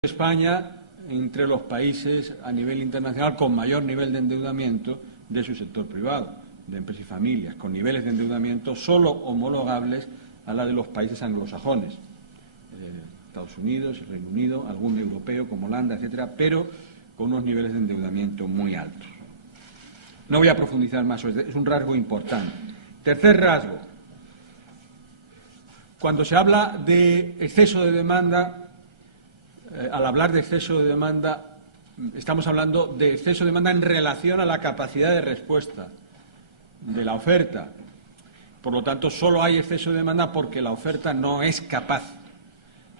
España entre los países a nivel internacional con mayor nivel de endeudamiento de su sector privado, de empresas y familias, con niveles de endeudamiento solo homologables a la de los países anglosajones, Estados Unidos, Reino Unido, algún europeo como Holanda, etcétera, pero con unos niveles de endeudamiento muy altos. No voy a profundizar más, es un rasgo importante. Tercer rasgo, cuando se habla de exceso de demanda, al hablar de exceso de demanda, estamos hablando de exceso de demanda en relación a la capacidad de respuesta de la oferta. Por lo tanto, solo hay exceso de demanda porque la oferta no es capaz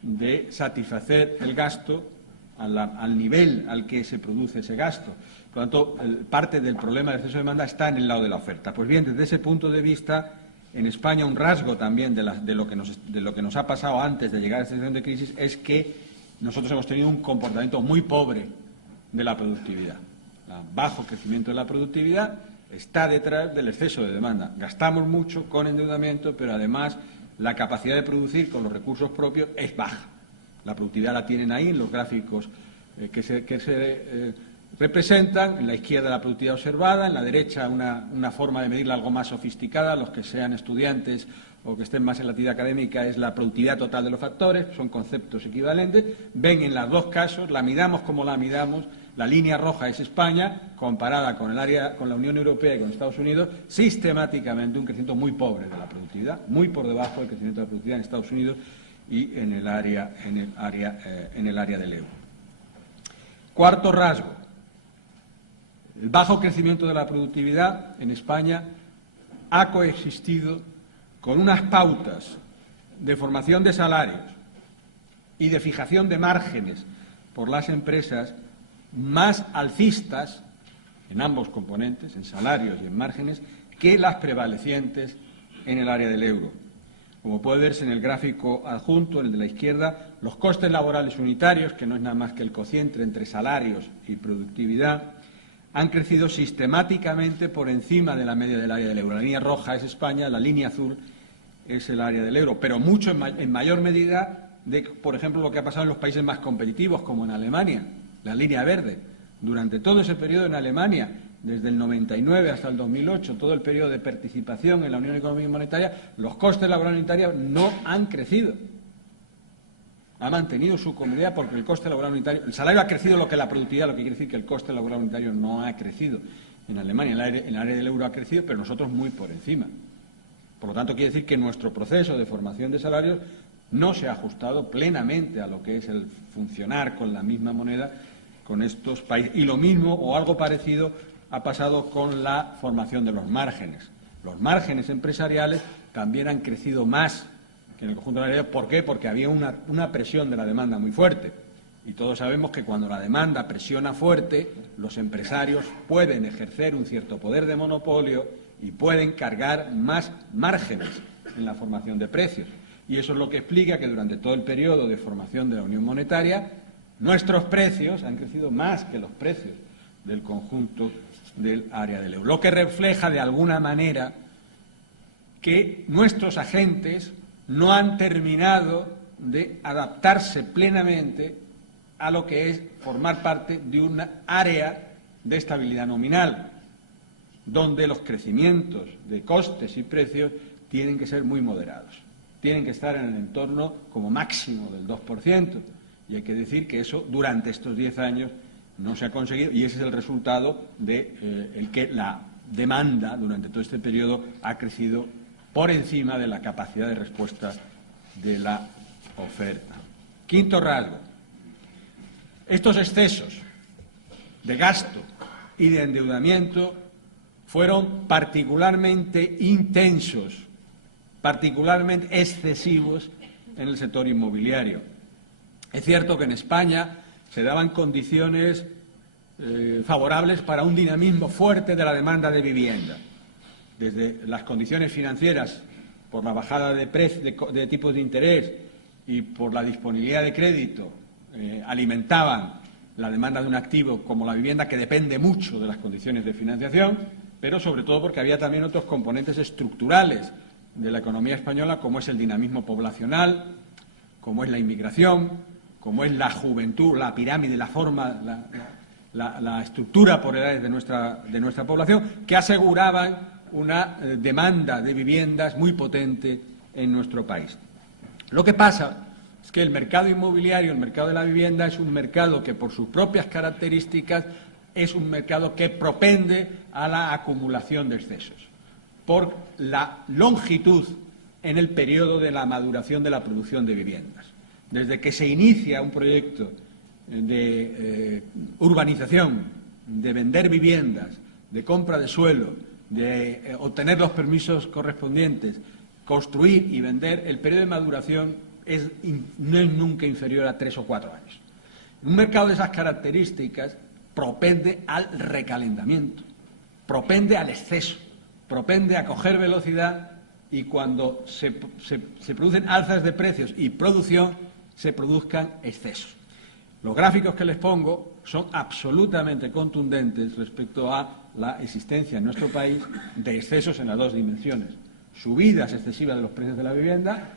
de satisfacer el gasto al nivel al que se produce ese gasto. Por lo tanto, parte del problema del exceso de demanda está en el lado de la oferta. Pues bien, desde ese punto de vista, en España un rasgo también de lo que nos ha pasado antes de llegar a esta situación de crisis es que nosotros hemos tenido un comportamiento muy pobre de la productividad. El bajo crecimiento de la productividad está detrás del exceso de demanda. Gastamos mucho con endeudamiento, pero además la capacidad de producir con los recursos propios es baja. La productividad la tienen ahí en los gráficos que se representan. En la izquierda la productividad observada, en la derecha una forma de medirla algo más sofisticada. Los que sean estudiantes o que estén más en la actividad académica es la productividad total de los factores, son conceptos equivalentes. Ven en los dos casos, la midamos como la midamos, la línea roja es España, comparada con la Unión Europea y con Estados Unidos, sistemáticamente un crecimiento muy pobre de la productividad, muy por debajo del crecimiento de la productividad en Estados Unidos y en el área del euro. Cuarto rasgo, el bajo crecimiento de la productividad en España ha coexistido con unas pautas de formación de salarios y de fijación de márgenes por las empresas más alcistas en ambos componentes, en salarios y en márgenes, que las prevalecientes en el área del euro. Como puede verse en el gráfico adjunto, en el de la izquierda, los costes laborales unitarios, que no es nada más que el cociente entre salarios y productividad, han crecido sistemáticamente por encima de la media del área del euro. La línea roja es España, la línea azul es el área del euro, pero mucho en mayor medida de, por ejemplo, lo que ha pasado en los países más competitivos, como en Alemania, la línea verde. Durante todo ese periodo en Alemania, desde el 99 hasta el 2008, todo el periodo de participación en la Unión Económica y Monetaria, los costes laborales unitarios no han crecido. Ha mantenido su comodidad porque el coste laboral unitario, el salario ha crecido lo que la productividad, lo que quiere decir que el coste laboral unitario no ha crecido. En Alemania, en el área del euro ha crecido, pero nosotros muy por encima. Por lo tanto, quiere decir que nuestro proceso de formación de salarios no se ha ajustado plenamente a lo que es el funcionar con la misma moneda con estos países. Y lo mismo o algo parecido ha pasado con la formación de los márgenes. Los márgenes empresariales también han crecido más que en el conjunto de la área. ¿Por qué? Porque había una presión de la demanda muy fuerte. Y todos sabemos que cuando la demanda presiona fuerte, los empresarios pueden ejercer un cierto poder de monopolio y pueden cargar más márgenes en la formación de precios. Y eso es lo que explica que durante todo el periodo de formación de la Unión Monetaria, nuestros precios han crecido más que los precios del conjunto del área del euro. Lo que refleja de alguna manera que nuestros agentes no han terminado de adaptarse plenamente a lo que es formar parte de una área de estabilidad nominal, donde los crecimientos de costes y precios tienen que ser muy moderados. Tienen que estar en el entorno como máximo del 2%. Y hay que decir que eso durante estos 10 años no se ha conseguido y ese es el resultado de el que la demanda durante todo este periodo ha crecido por encima de la capacidad de respuesta de la oferta. Quinto rasgo. Estos excesos de gasto y de endeudamiento fueron particularmente intensos, particularmente excesivos en el sector inmobiliario. Es cierto que en España se daban condiciones favorables para un dinamismo fuerte de la demanda de vivienda. Desde las condiciones financieras, por la bajada de tipos de interés y por la disponibilidad de crédito, alimentaban la demanda de un activo como la vivienda, que depende mucho de las condiciones de financiación, pero sobre todo porque había también otros componentes estructurales de la economía española, como es el dinamismo poblacional, como es la inmigración, como es la juventud, la pirámide, la forma, la estructura por edades de nuestra población, que aseguraban una demanda de viviendas muy potente en nuestro país. Lo que pasa es que el mercado inmobiliario, el mercado de la vivienda, es un mercado que por sus propias características es un mercado que propende a la acumulación de excesos, por la longitud en el periodo de la maduración de la producción de viviendas. Desde que se inicia un proyecto de urbanización, de vender viviendas, de compra de suelo, de obtener los permisos correspondientes, construir y vender, el periodo de maduración no es nunca inferior a 3 o 4 años. Un mercado de esas características propende al recalentamiento, propende al exceso, propende a coger velocidad, y cuando se producen alzas de precios y producción, se produzcan excesos. Los gráficos que les pongo son absolutamente contundentes respecto a la existencia en nuestro país de excesos en las dos dimensiones. Subidas excesivas de los precios de la vivienda,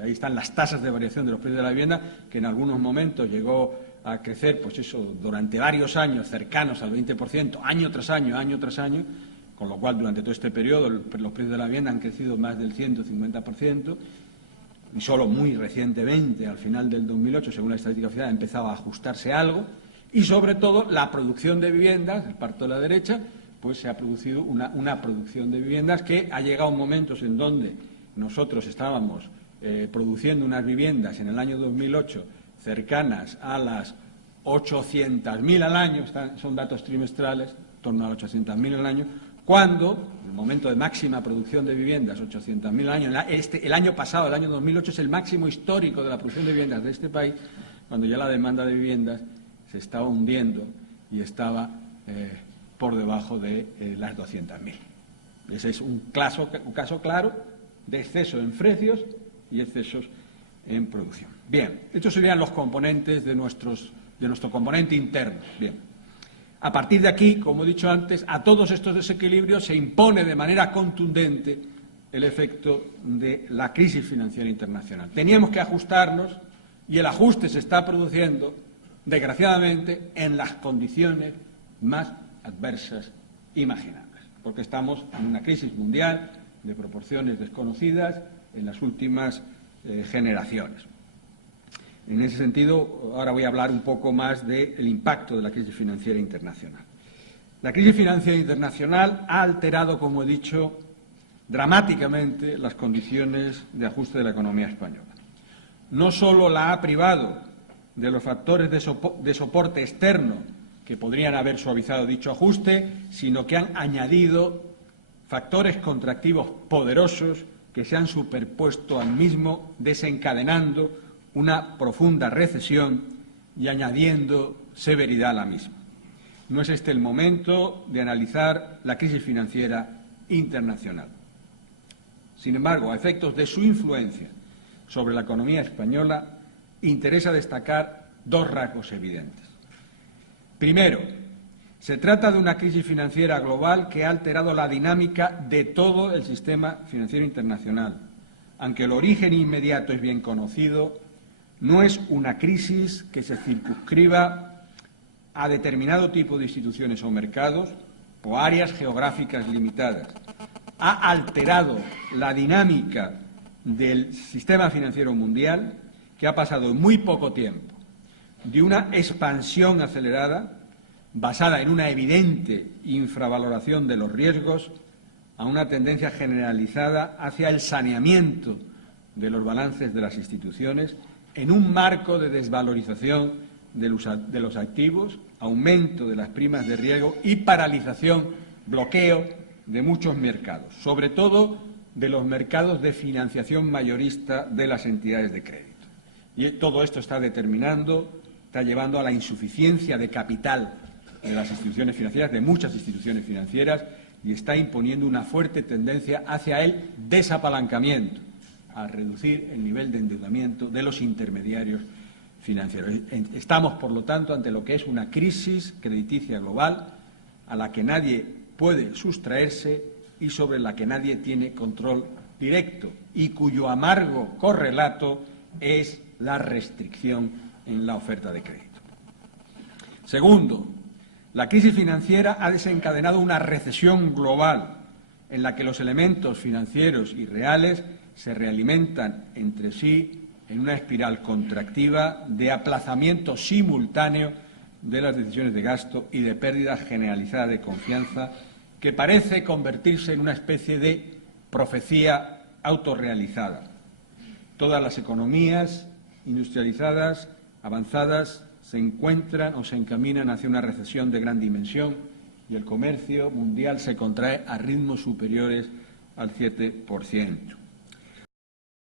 ahí están las tasas de variación de los precios de la vivienda, que en algunos momentos llegó a crecer, pues eso, durante varios años, cercanos al 20%, año tras año, con lo cual durante todo este periodo los precios de la vivienda han crecido más del 150%, y solo muy recientemente, al final del 2008, según la estadística oficial, ha empezado a ajustarse algo, y sobre todo la producción de viviendas, el parto de la derecha, pues se ha producido una producción de viviendas que ha llegado a momentos en donde nosotros estábamos produciendo unas viviendas en el año 2008 cercanas a las 800.000 al año, son datos trimestrales, en torno a 800.000 al año, cuando el momento de máxima producción de viviendas, 800.000 al año, el año pasado, el año 2008, es el máximo histórico de la producción de viviendas de este país, cuando ya la demanda de viviendas se estaba hundiendo y estaba por debajo de las 200.000. Ese es un caso claro de exceso en precios y excesos en producción. Bien, estos serían los componentes de nuestro componente interno. Bien. A partir de aquí, como he dicho antes, a todos estos desequilibrios se impone de manera contundente el efecto de la crisis financiera internacional. Teníamos que ajustarnos y el ajuste se está produciendo, desgraciadamente, en las condiciones más adversas imaginables, porque estamos en una crisis mundial de proporciones desconocidas en las últimas generaciones. En ese sentido, ahora voy a hablar un poco más del impacto de la crisis financiera internacional. La crisis financiera internacional ha alterado, como he dicho, dramáticamente las condiciones de ajuste de la economía española. No solo la ha privado de los factores de soporte externo que podrían haber suavizado dicho ajuste, sino que han añadido factores contractivos poderosos que se han superpuesto al mismo, desencadenando una profunda recesión y añadiendo severidad a la misma. No es este el momento de analizar la crisis financiera internacional. Sin embargo, a efectos de su influencia sobre la economía española, interesa destacar dos rasgos evidentes. Primero, se trata de una crisis financiera global que ha alterado la dinámica de todo el sistema financiero internacional. Aunque el origen inmediato es bien conocido, no es una crisis que se circunscriba a determinado tipo de instituciones o mercados o áreas geográficas limitadas. Ha alterado la dinámica del sistema financiero mundial, que ha pasado en muy poco tiempo de una expansión acelerada basada en una evidente infravaloración de los riesgos a una tendencia generalizada hacia el saneamiento de los balances de las instituciones en un marco de desvalorización de los activos, aumento de las primas de riesgo y paralización, bloqueo de muchos mercados, sobre todo de los mercados de financiación mayorista de las entidades de crédito. Y todo esto está llevando a la insuficiencia de capital de las instituciones financieras, de muchas instituciones financieras, y está imponiendo una fuerte tendencia hacia el desapalancamiento, a reducir el nivel de endeudamiento de los intermediarios financieros. Estamos, por lo tanto, ante lo que es una crisis crediticia global a la que nadie puede sustraerse y sobre la que nadie tiene control directo y cuyo amargo correlato es la restricción en la oferta de crédito. Segundo, la crisis financiera ha desencadenado una recesión global en la que los elementos financieros y reales se realimentan entre sí en una espiral contractiva de aplazamiento simultáneo de las decisiones de gasto y de pérdida generalizada de confianza que parece convertirse en una especie de profecía autorrealizada. Todas las economías industrializadas, avanzadas, se encuentran o se encaminan hacia una recesión de gran dimensión y el comercio mundial se contrae a ritmos superiores al 7%.